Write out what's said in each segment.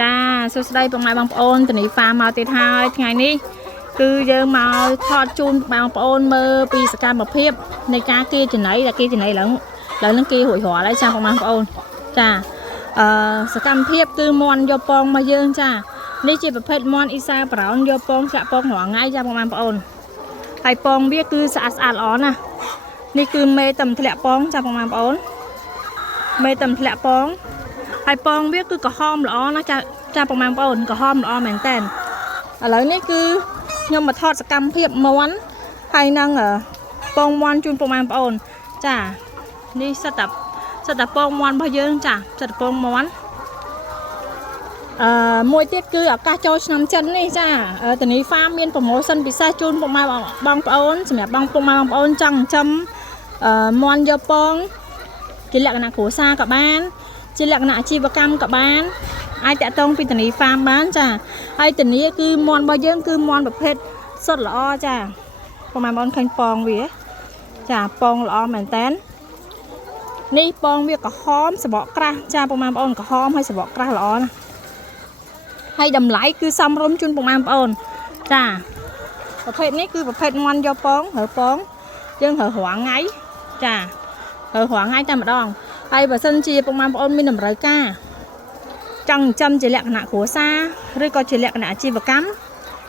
จ้าสุดท้ายបងប្អូនតនីហ្វាមកទៀតហើយថ្ងៃនេះគឺយើងមកថតជូនបងប្អូនមើលពីសកម្មភាពនៃការគៀចំណីដែលគៀចំណីឡើងនឹងគៀរួចរាល់ហើយចាបងប្អូនចាសកម្មភាពគឺមន់យកពងមកយើងចានេះជាប្រភេទមន់អ៊ីសាប្រោនយកពងចាក់ពងរាល់ថ្ងៃចាបងប្អូនហើយពងវាគឺស្អាតល្អណាស់នេះគឺមេតំធ្លាក់ពងចាបងប្អូនមេតំធ្លាក់ពងហើយពងវាគឺក្រហមល្អណាស់ចាបងប្អូនក្រហមល្អមែនតើឥឡូវនេះគឺខ្ញុំមកថតសកម្មភាពមន់ហើយនឹងពងមន់ជូនបងប្អូនចានេះសិតតែពងមន់របស់យើងចាសិតតែពងមន់មួយទៀតគឺឱកាសចូលឆ្នាំចិននេះចាតនីហ្វាមមានប្រូម៉ូសិនពិសេសជូនបងប្អូនសម្រាប់បងប្អូនចង់ចិញ្ចឹមមន់យកពងជាលក្ខណៈគ្រួសារក៏បានជាលក្ខណៈអាជីវកម្មក៏បានអាចតាក់ទងពីតនីហ្វាមបានចាហើយតនីគឺមន់របស់យើងគឺមន់ប្រភេទសុទ្ធល្អចាបងប្អូនឃើញពងវាចាពងល្អមែនតើនេះពងវាក្រហមសបកក្រាស់ចាបងប្អូនក្រហមហើយសបកក្រាស់ល្អណាស់ហើយតម្លៃគឺសមរម្យជូនបងប្អូនចាប្រភេទនេះគឺប្រភេទមន់យកពងរើពងយើងរើរាល់ថ្ងៃចារើរាល់ថ្ងៃតែម្ដងហើយបើសិនជាបងប្អូនមានតម្រូវការចង់ចិញ្ចឹមជាលក្ខណៈគ្រួសារឬក៏ជាលក្ខណៈអាជីវកម្ម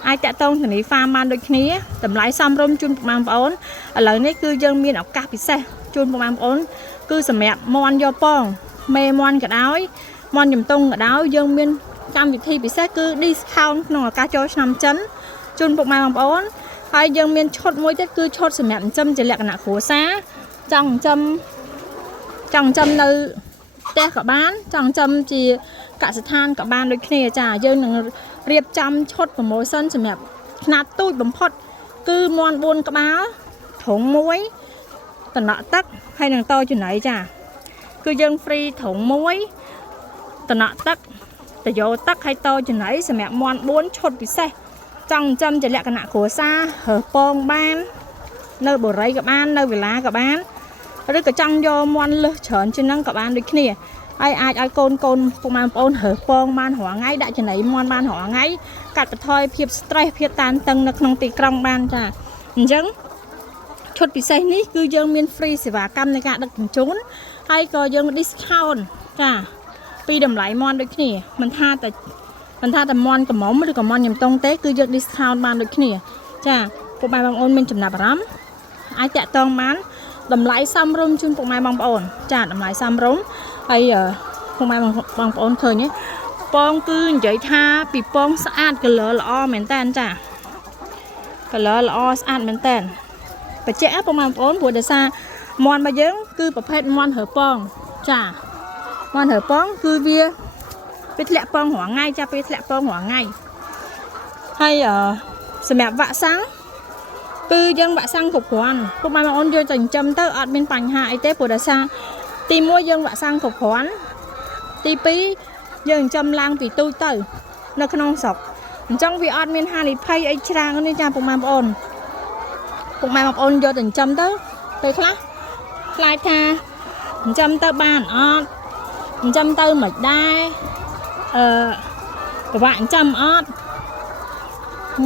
អាចតាក់ទងធានីហ្វាមបានដូចគ្នាតម្លៃសមរម្យជូនបងប្អូនឥឡូវនេះគឺយើងមានឱកាសពិសេសជូនបងប្អូនគឺសម្រាប់មន់យកពងមេមន់ក៏ដោយមន់ជំទង់ក៏ដោយយើងមានកម្មវិធីពិសេសគឺ discount ក្នុងឱកាសចូលឆ្នាំចិនជូនបងប្អូនហើយយើងមានឈុតមួយទៀតគឺឈុតសម្រាប់ចិញ្ចឹមជាលក្ខណៈគ្រួសារចង់ចិញ្ចឹមនៅផ្ទះក៏បានចង់ចិញ្ចឹមជាកសិដ្ឋានក៏បានដូចគ្នាចាយើងនឹងរៀបចំឈុត promotion សម្រាប់ຂະຫນាតទូចបំផុតគឺមន់4ក្បាលធុងមួយតំណក់ទឹកហើយនឹងតចំណីចាគឺយើង free ធុងមួយតំណក់ទឹកតយោទឹកហើយតចំណីសម្រាប់មន់4ឈុតពិសេសចង់ចិញ្ចឹមជាលក្ខណៈគ្រួសាររើពងបាននៅបូរីក៏បាននៅវិឡាក៏បានឬក៏ចង់យកមន់លើសច្រើនជាងហ្នឹងក៏បានដូចគ្នាហើយអាចឲ្យកូនបងប្អូនរើពងបានរាល់ថ្ងៃដាក់ចំណីមន់បានរាល់ថ្ងៃកាត់បន្ថយភាព stress ភាពតានតឹងនៅក្នុងទីក្រុងបានចាអញ្ចឹងឈុតពិសេសនេះគឺយើងមាន free សេវាកម្មនៃការដឹកជញ្ជូនហើយក៏យើង discount ចាពីតម្លៃមន់ដូចគ្នាមិនថាតែមន់កំមុំឬក៏មន់ញឹមតុងទេគឺយើង discount បានដូចគ្នាចាពុកម៉ែបងប្អូនមានចំណាប់អារម្មណ៍អាចតាក់ទងបានតម្លៃសមរម្យជូនពុកម៉ែបងប្អូនចាតម្លៃសមរម្យហើយពុកម៉ែបងប្អូនឃើញទេពងគឺនិយាយថាពីពងស្អាត color ល្អមែនតើចា color ល្អស្អាតមែនតើបច្ចេកពុកម៉ែបងប្អូនព្រោះដោយសារមន់របស់យើងគឺប្រភេទមន់រើពងចាមន់រើពងគឺវាធ្លាក់ពងរាល់ថ្ងៃចាពេលធ្លាក់ពងរាល់ថ្ងៃហើយសម្រាប់វ៉ាក់សាំងគឺយើងវ៉ាក់សាំងគ្រប់គ្រាន់ពុកម៉ែបងប្អូនយកចិញ្ចឹមទៅអត់មានបញ្ហាអីទេព្រោះដោយសារទី1យើងវ៉ាក់សាំងគ្រប់គ្រាន់ទី2យើងចិញ្ចឹមឡើងពីទូចទៅនៅក្នុងស្រុកអញ្ចឹងវាអត់មានហានិភ័យអីច្រើននេះចាពុកម៉ែបងប្អូនយកទៅចិញ្ចឹមទៅពេលខ្លះខ្លាចថាចិញ្ចឹមទៅបានអត់ចិញ្ចឹមទៅមិនដែរប្រវាក់ចិញ្ចឹមអត់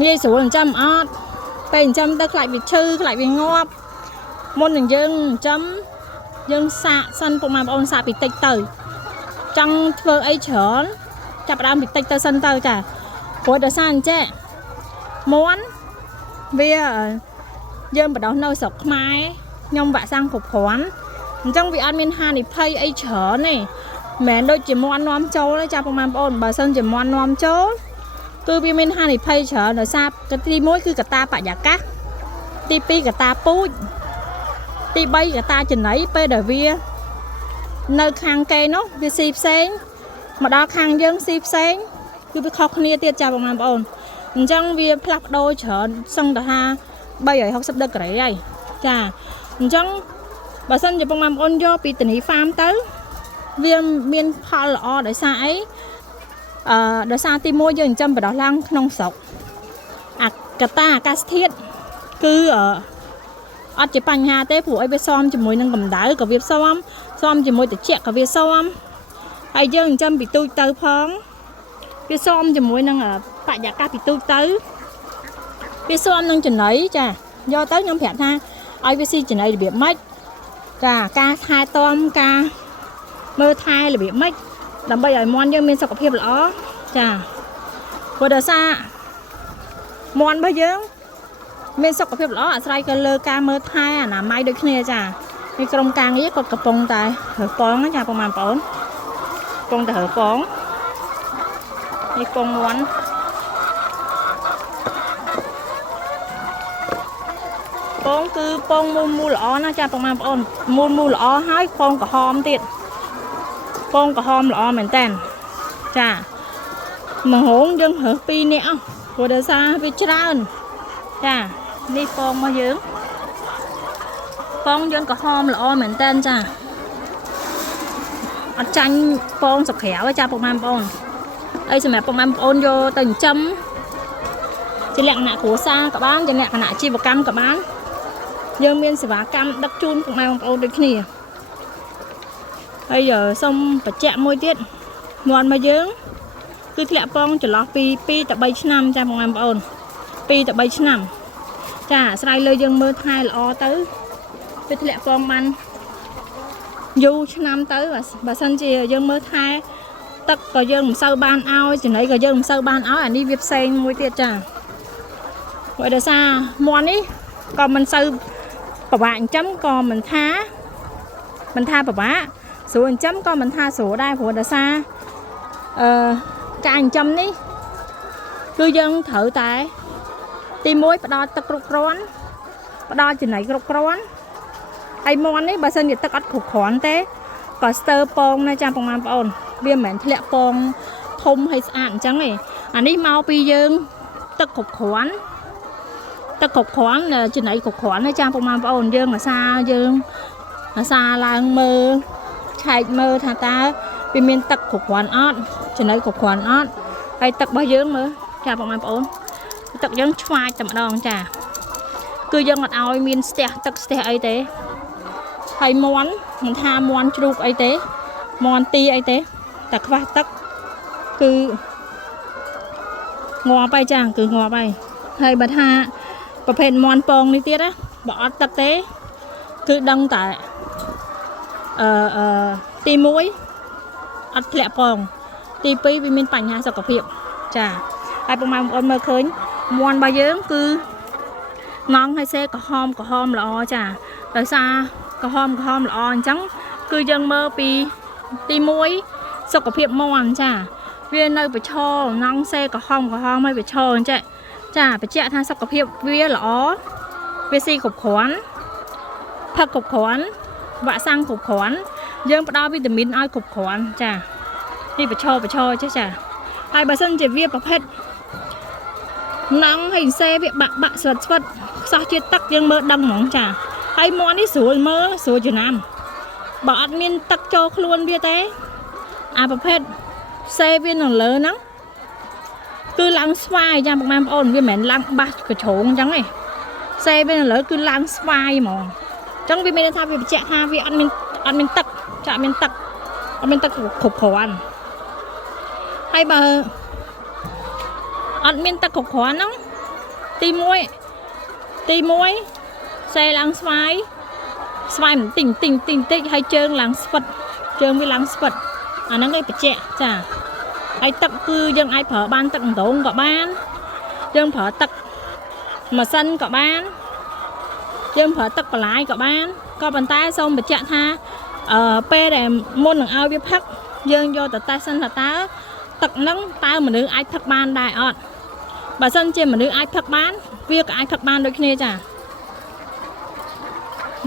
ងាយស្រួលចិញ្ចឹមអត់ពេលចិញ្ចឹមទៅខ្លាចវាឈឺខ្លាចវាងាប់មុននឹងយើងចិញ្ចឹមយើងសាកសិនពុកម៉ែបងប្អូនសាកពីតិចទៅចង់ធ្វើអីច្រើនចាប់ដើមពីតិចទៅសិនទៅចាព្រោះដោយសារអញ្ចឹងមន់វាយើងបដោះនៅស្រុកខ្មែរខ្ញុំវ៉ាក់សាំងគ្រប់គ្រាន់អញ្ចឹងវាអត់មានហានិភ័យអីច្រើនទេមិនមែនដូចជាមន់នាំចូលទេចាពុកម៉ែបងប្អូនបើសិនជាមន់នាំចូលគឺវាមានហានិភ័យច្រើនដោយសារទី1គឺកត្តាបរិយាកាសទី2កត្តាពូជទី3កត្តាចំណីពេលដែលវានៅខាងគេនោះវាស៊ីផ្សេងមកដល់ខាងយើងស៊ីផ្សេងគឺវាខុសគ្នាទៀតចាបងប្អូនអញ្ចឹងវាផ្លាស់ប្ដូរច្រើនសឹងតែថា360ដឺក្រេហើយចាអញ្ចឹងបើសិនជាបងប្អូនយកពីតនីហ្វាមទៅវាមានផលល្អដោយសារអីដោយសារទី1យើងចិញ្ចឹមបដោះឡើងក្នុងស្រុកកត្តាអាកាសធាតុគឺអត់ជាបញ្ហាទេព្រោះអីវាសមជាមួយនឹងកម្ដៅក៏វាសមជាមួយត្រជាក់ក៏វាសមហើយយើងចិញ្ចឹមពីទូចទៅផង វាស៊ាំជាមួយនឹងបរិយាកាសពីទូទៅវាស៊ាំនឹងចំណីចាយកទៅខ្ញុំប្រាប់ថាឲ្យវាស៊ីចំណីរបៀបម៉េចចាការថែទាំការមើលថែរបៀបម៉េចដើម្បីឲ្យមាន់យើងមានសុខភាពល្អចាព្រោះដោយសារមាន់របស់យើងមានសុខភាពល្អអាស្រ័យទៅលើការមើលថែអនាម័យដូចគ្នាចានេះក្រុមការងារគាត់កំពុងតែរើសពងចាបងប្អូនកំពុងតែរើសពងនេះពងមាន់ពងគឺពងមូលល្អណាស់ចាបងប្អូនមូលល្អហើយពងក្រហមទៀតពងក្រហមល្អមែនតើចាមហងយើងរើស2នាក់ព្រោះដោយសារវាច្រើនចានេះពងរបស់យើងពងយើងក្រហមល្អមែនតើចាអត់ចាញ់ពងសក្រៅទេចាបងប្អូនអីសម្រាប់បងប្អូនយកទៅចិញ្ចឹមជាលក្ខណៈគ្រួសារក៏បានជាលក្ខណៈអាជីវកម្មក៏បានយើងមានសេវាកម្មដឹកជូនបងប្អូនដូចគ្នាហើយសូមបញ្ជាក់មួយទៀតមាន់មកយើងគឺធ្លាក់ពងចន្លោះពី2ទៅ3ឆ្នាំចាបងប្អូន2ទៅ3ឆ្នាំចាអាស្រ័យលើយើងមើលថែល្អទៅវាធ្លាក់ពងបានយូរឆ្នាំទៅបើសិនជាយើងមើលថែទឹកក៏យើងមិនសូវបានឲ្យចំណីក៏យើងមិនសូវបានឲ្យអានេះវាផ្សេងមួយទៀតចាព្រោះដោយសារមាន់នេះក៏មិនសូវពិបាកចិញ្ចឹមក៏មិនថាពិបាកស្រួលចិញ្ចឹមក៏មិនថាស្រួលដែរព្រោះដោយសារការចិញ្ចឹមនេះគឺយើងត្រូវតែទី1ផ្ដល់ទឹកគ្រប់គ្រាន់ផ្ដល់ចំណីគ្រប់គ្រាន់ហើយមាន់នេះបើសិនជាទឹកអត់គ្រប់គ្រាន់ទេក៏ស្ទើរពងណាចាបងប្អូនវាមិនមែនធ្លាក់ពងធំហើយស្អាតអញ្ចឹងទេអានេះមកពីយើងទឹកគ្រប់គ្រាន់ចំណីគ្រប់គ្រាន់ណាចាបងប្អូនយើងអាសាឡើងមើលឆែកមើលថាតើវាមានទឹកគ្រប់គ្រាន់អត់ចំណីគ្រប់គ្រាន់អត់ហើយទឹករបស់យើងមើលចាបងប្អូនទឹកយើងឆ្វាចតែម្ដងចាគឺយើងអត់ឲ្យមានស្ទះទឹកស្ទះអីទេហើយមាន់មិនថាមាន់ជ្រូកអីទេមាន់ទីអីទេតែខ្វះទឹកគឺងាប់ហើយចាគឺងាប់ហើយបើថាប្រភេទមាន់ពងនេះទៀតណាបើអត់ទឹកទេគឺដឹងតែទី1អត់ធ្លាក់ពងទី2វាមានបញ្ហាសុខភាពចាហើយបងប្អូនមើលឃើញមាន់របស់យើងគឺងងហើយសេក្រហមល្អចាដោយសារក្រហមល្អអញ្ចឹងគឺយើងមើលពីទី1សុខភាពមាន់ចាវានៅប្រឈរងងសេក្រហមហើយប្រឈរអញ្ចឹងចាបញ្ជាក់ថាសុខភាពវាល្អវាស៊ីគ្រប់គ្រាន់ផឹកគ្រប់គ្រាន់វ៉ាក់សាំងគ្រប់គ្រាន់យើងផ្ដល់វីតាមីនឲ្យគ្រប់គ្រាន់ចានេះប្រឈរចេះចាហើយបើសិនជាវាប្រភេទណងហើយសេវាបាក់ស្វិតខ្សោះជាតិទឹកយើងមើលដឹងហ្មងចាហើយមាន់នេះស្រួលមើលស្រួលចំណាំបើអត់មានទឹកចូលខ្លួនវាទេអាប្រភេទសេវានៅលើហ្នឹងគឺឡើងស្វាយចាបងប្អូនវាមិនមែនឡើងបាសកជ្រងអញ្ចឹងទេសេវានៅលើគឺឡើងស្វាយហ្មងអញ្ចឹងវាមានថាវាបញ្ជាក់ថាវាអត់មានទឹកចាអត់មានទឹកគ្រប់គ្រាន់ហើយបើអត់មានទឹកគ្រប់គ្រាន់ហ្នឹងទី1សេឡើងស្វាយមិនទិញតិចហើយជើងឡើងស្វិតជើងវាឡើងស្វិតអាហ្នឹងគេបញ្ជាក់ចាហើយទឹកគឺយើងអាចប្រើបានទឹកដងក៏បានយើងប្រើទឹកម៉ាស៊ីនក៏បានយើងប្រើទឹកបន្លាយក៏បានក៏ប៉ុន្តែសូមបញ្ជាក់ថាពេលដែលមុននឹងឲ្យវាផឹកយើងយកទៅតេស្តសិនថាតើទឹកហ្នឹងតើមនុស្សអាចផឹកបានដែរអត់បើសិនជាមនុស្សអាចផឹកបានវាក៏អាចផឹកបានដូចគ្នាចា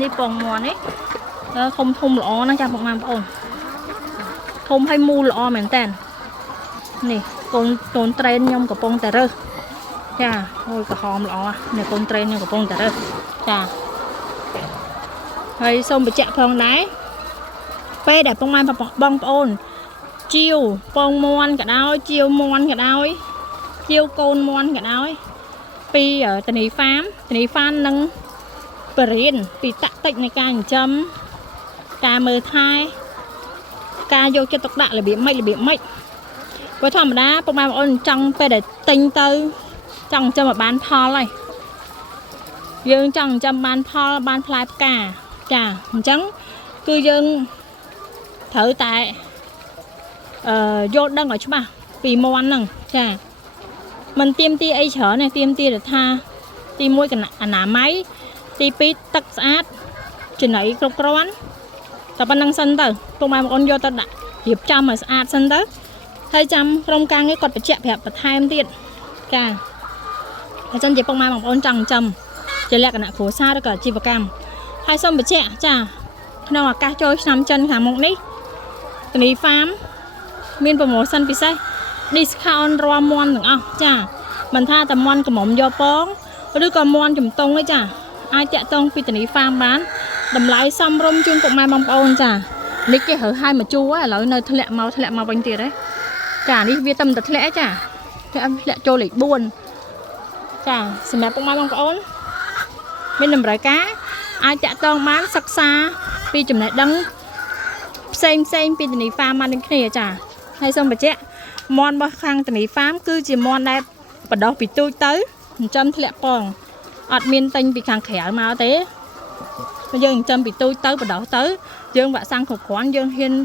នេះពងមាន់នេះធំល្អណាស់ចាបងប្អូនធំហើយមូលល្អមែនតើនេះកូនត្រេនខ្ញុំកំពុងតែរើសចាអូយក្រហមល្អនេះកូនត្រេនខ្ញុំកំពុងតែរើសចាហើយសូមបញ្ជាក់ផងដែរពេលដែលបងប្អូនជាវពងមាន់ក៏ដោយជាវមាន់ក៏ដោយជាវកូនមាន់ក៏ដោយពីតនីហ្វាមនឹងបរិញ្ញាពីតាក់តិចនៃការចិញ្ចឹមការមើលថែការយកចិត្តទុកដាក់របៀបម៉េច với thầm đá bông mai ôn trong pe để tinh tư trong cho mà bán pho này dương trong chăm bán pho bán fly cả chà trắng cư dương thử tại vô đăng ở chỗ mà vì món nằng chà mình tiêm tia ấy chở này tiêm tia để tha tiêm môi cái nã máy tiêm pít tắc sát chuyện này cốc rón tập ban năng sân tờ bông mai ôn vô tao đã hiệp trăm mà sát sân tớ hay trăm trong càng cái quạt chẹt hẹp và thay em tiện chà chân chỉ bông mai bằng ôn trăng trầm chỉ lẹ cái nạ khổ xa được cả chi và cam hai xong bật chẹ chà nào là cá trôi nằm chân khả mộng ní cái này phám miên vào màu xanh bị say discount ra món được không chà mình tha tầm món của mộng do bóng đứa còn món chùm tông ấy chà ai chạy tông vì cái này phám bán đầm lại xong rôm chung bông mai bằng ôn chà lấy cái hở hai mà chu á là nơi thợ lẹ màu bánh tiệt đấy chà đi vi tâm thật lẽ chà lẹ trôi lại buồn chà xem mẹ bông mai bằng ôn bên nằm rải cá ai chạy tông bán sắc xa vì chùm này đắng xem vì tình ý phàm ăn đến kia chả hay xong bà chết món bao khăn tình ý phàm cứ chỉ món đây và đó bị tôi tới trăm lẹ bòn ọt miên tinh bị khang khẻ máu thế bây giờ trăm bị tôi tới và đó tới dương vợ sang khẩu quán dương hiên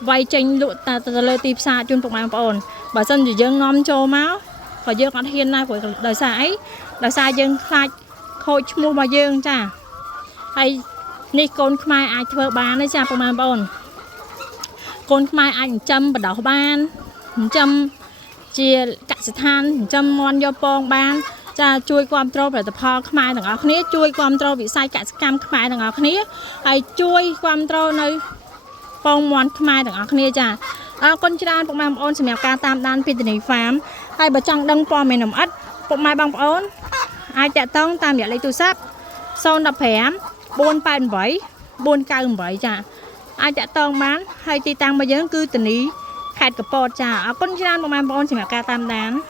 vay tranh lụa ta lơ tìm xa chung phục mang bòn bà dân thì dương ngon cho máu và dương còn hiên này của đời xa ấy đời xa dương khai khôi mua mà dương chả hay ni con mai ai thưa bán đấy cha phục mang bòn con mai anh châm và đảo ban châm chia cả sự than châm ngon do pong ban cha chui quan trâu phải tập ho mai thằng áo khné chui quan trâu bị sai cả cam mai thằng áo khné hay chui quan trâu nơi pong mòn mai thằng áo khné cha con trai bông mai ôn xem mèo ca tam đan pin tình phàm hay bà chẳng đăng po mình nằm ắt bông mai bông ôn ai chạy tông tam để lấy tu sáp sau đập hẻm buôn pan vẫy buôn cao vẫy cha ai chạy tông bán hay ti tăng bây giờ cứ tình ý khai cặp bò trà con trai bông mai ôn xem mèo ca tam đan